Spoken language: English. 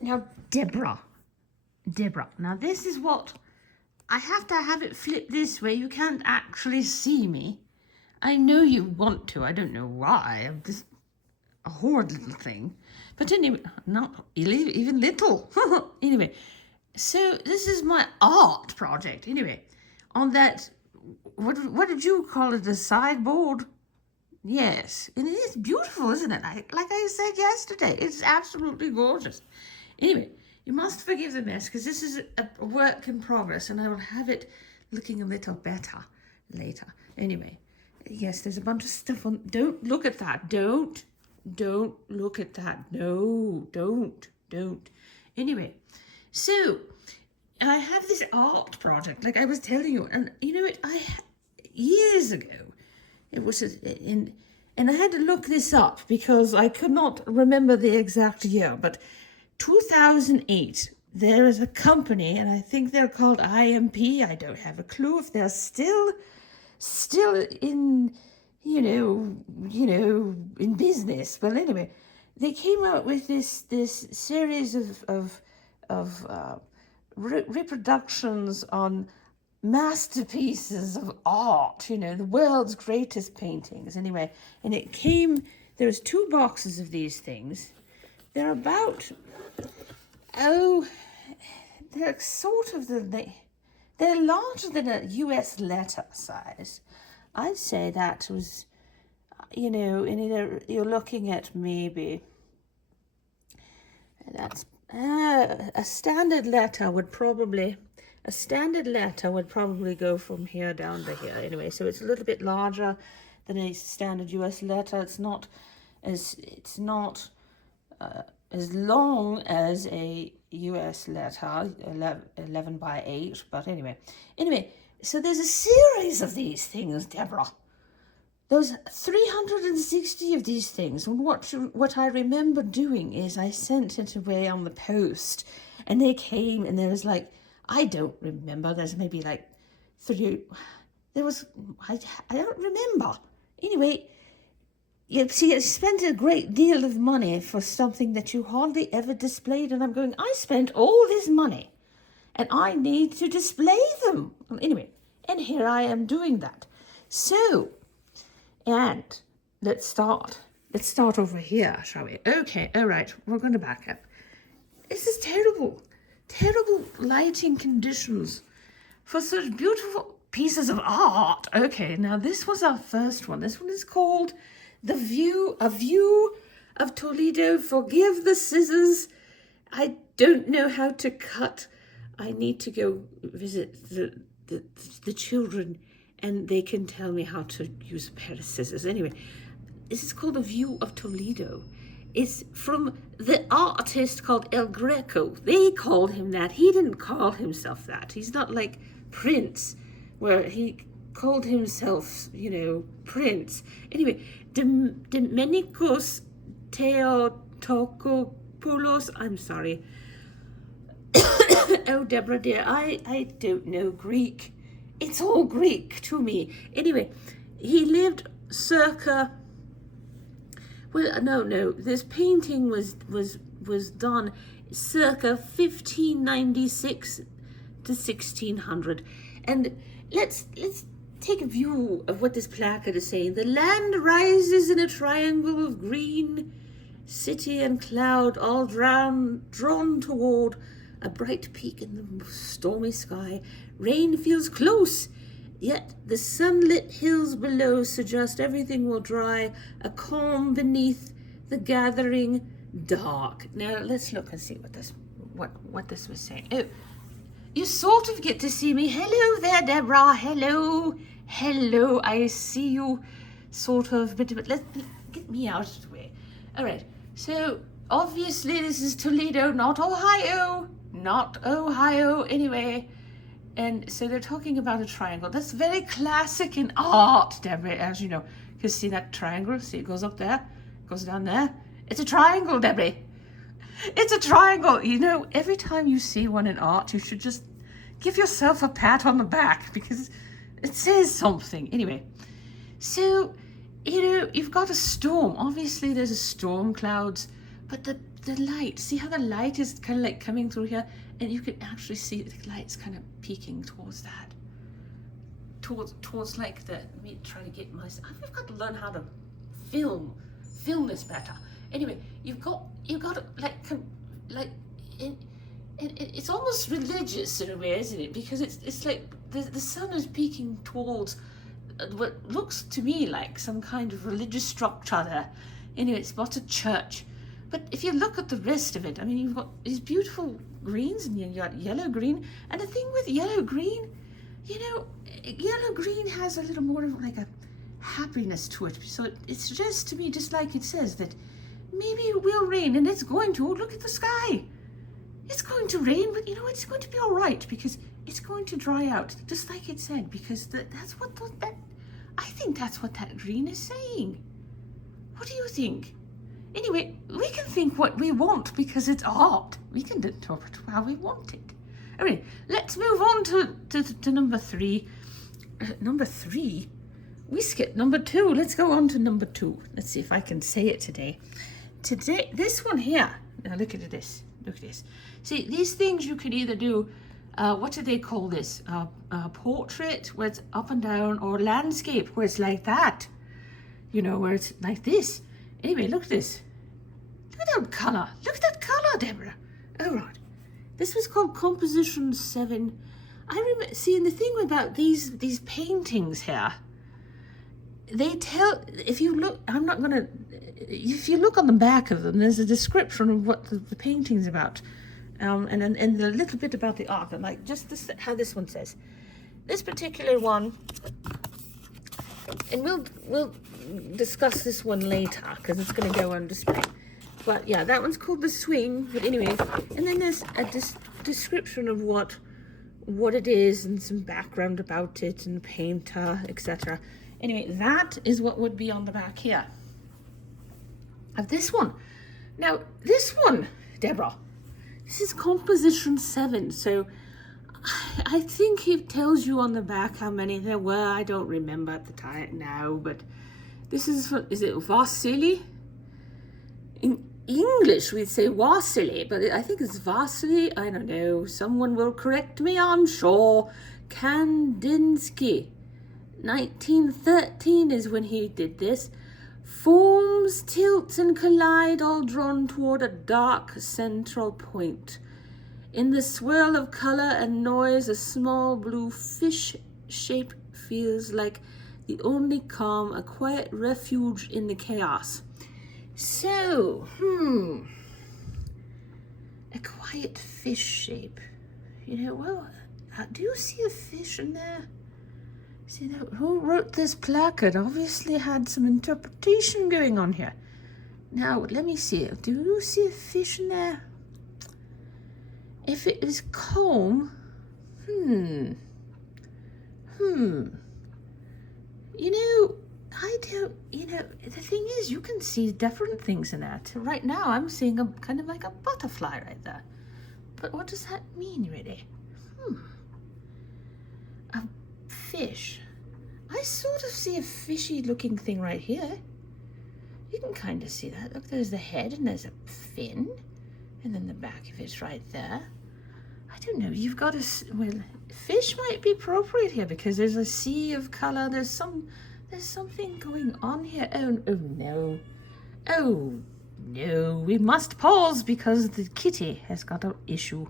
Now, Deborah, now this is what, I have to have it flipped this way. You can't actually see me. I know you want to. I don't know why. I'm just a horrid little thing. But anyway, not even little. Anyway, so this is my art project. Anyway, on that, what did you call it? The sideboard? Yes, and it is beautiful, isn't it? Like I said yesterday, it's absolutely gorgeous. Anyway, you must forgive the mess because this is a work in progress and I will have it looking a little better later. Anyway, yes, there's a bunch of stuff on. Don't look at that. Don't look at that. No, don't. Anyway, so I have this art project, like I was telling you, and you know it, years ago, it was and I had to look this up because I could not remember the exact year, but 2008, there is a company, and I think they're called IMP. I don't have a clue if they're still in, in business. Well, anyway, they came out with this series of reproductions on masterpieces of art, the world's greatest paintings. Anyway, and it came, there's 2 boxes of these things. They're about, they're sort of they're larger than a US letter size. I'd say that was, and you're looking at maybe, that's, a standard letter would probably go from here down to here. Anyway, so it's a little bit larger than a standard US letter. It's not as long as a US letter, 11 by 8, but anyway, so there's a series of these things, Deborah. There's 360 of these things, and what I remember doing is I sent it away on the post, and they came, and there was like, I don't remember, there's maybe like 3, there was, I don't remember. Anyway, you see, I spent a great deal of money for something that you hardly ever displayed, and I'm going, I spent all this money, and I need to display them. Anyway, and here I am doing that. So, and let's start over here, shall we? Okay, all right, we're going to back up. This is terrible lighting conditions for such beautiful pieces of art. Okay, now this was our first one. This one is called A View of Toledo. Forgive the scissors. I don't know how to cut. I need to go visit the children, and they can tell me how to use a pair of scissors. Anyway, this is called A View of Toledo. It's from the artist called Greco. They called him that. He didn't call himself that. He's not like Prince, where he called himself, Prince. Anyway, Domenicos Theotokopoulos. I'm sorry. Oh, Deborah dear, I don't know Greek. It's all Greek to me. Anyway, he lived circa, well, no, this painting was done circa 1596 to 1600. And let's take a view of what this placard is saying. The land rises in a triangle of green, city and cloud, all drawn toward a bright peak in the stormy sky. Rain feels close, yet the sunlit hills below suggest everything will dry, a calm beneath the gathering dark. Now let's look and see what this was saying. Oh, you sort of get to see me. Hello there, Deborah. Hello. I see you, sort of. But let's get me out of the way. All right. So obviously this is Toledo, not Ohio. Anyway. And so they're talking about a triangle. That's very classic in art, Deborah, as you know. You see that triangle? See, it goes up there, goes down there. It's a triangle, Deborah. It's a triangle. Every time you see one in art, you should just give yourself a pat on the back because it says something. Anyway, so, you've got a storm. Obviously, there's a storm clouds, but the the light, see how the light is kind of like coming through here, and you can actually see the light's kind of peeking towards that, towards like the, let me try to get myself, I've got to learn how to film this better. Anyway, you've got to it's almost religious in a way, isn't it? Because it's like the sun is peeking towards what looks to me like some kind of religious structure there. Anyway, it's not a church. But if you look at the rest of it, I mean, you've got these beautiful greens, and you've got yellow green. And the thing with yellow green, you know, yellow green has a little more of like a happiness to it. So it suggests to me, just like it says, that maybe it will rain, and it's going to. Oh, look at the sky. It's going to rain, but you know, it's going to be all right, because it's going to dry out, just like it said, because that's what I think that's what that green is saying. What do you think? Anyway, we can think what we want because it's art. We can interpret how we want it. Anyway, let's move on to number 3. Number 3? We skipped number 2. Let's go on to number 2. Let's see if I can say it today. Today, this one here. Now look at this. Look at this. See, these things you could either do, what do they call this? Portrait, where it's up and down, or landscape, where it's like that. You know, where it's like this. Anyway, look at this. Look at that colour. Look at that colour, Deborah. Oh, right. This was called Composition 7. I remember, seeing the thing about these paintings here, they tell, if you look, if you look on the back of them, there's a description of what the painting's about. And a little bit about the art, and like just this, how this one says. This particular one, and we'll discuss this one later because it's going to go on display. But yeah, that one's called The Swing. But anyway, and then there's a description of what it is, and some background about it, and the painter, etc. Anyway, that is what would be on the back here of this one. Now, this one, Deborah, this is Composition 7. So I think it tells you on the back how many there were. I don't remember at the time now, but this is it Vasily? In English, we'd say Vasily, but I think it's Vasily. I don't know. Someone will correct me, I'm sure. Kandinsky. 1913 is when he did this. Forms tilt and collide, all drawn toward a dark central point. In the swirl of color and noise, a small blue fish shape feels like the only calm, a quiet refuge in the chaos. So, a quiet fish shape. You know, well, do you see a fish in there? See, who wrote this placard obviously had some interpretation going on here. Now, let me see. Do you see a fish in there? If it is calm, You know, I don't, the thing is, you can see different things in that. Right now, I'm seeing a kind of like a butterfly right there. But what does that mean, really? A fish. I sort of see a fishy looking thing right here. You can kind of see that. Look, there's the head and there's a fin. And then the back of it's right there. I don't know, you've got a, well, fish might be appropriate here because there's a sea of color. There's something going on here. Oh no, we must pause because the kitty has got an issue.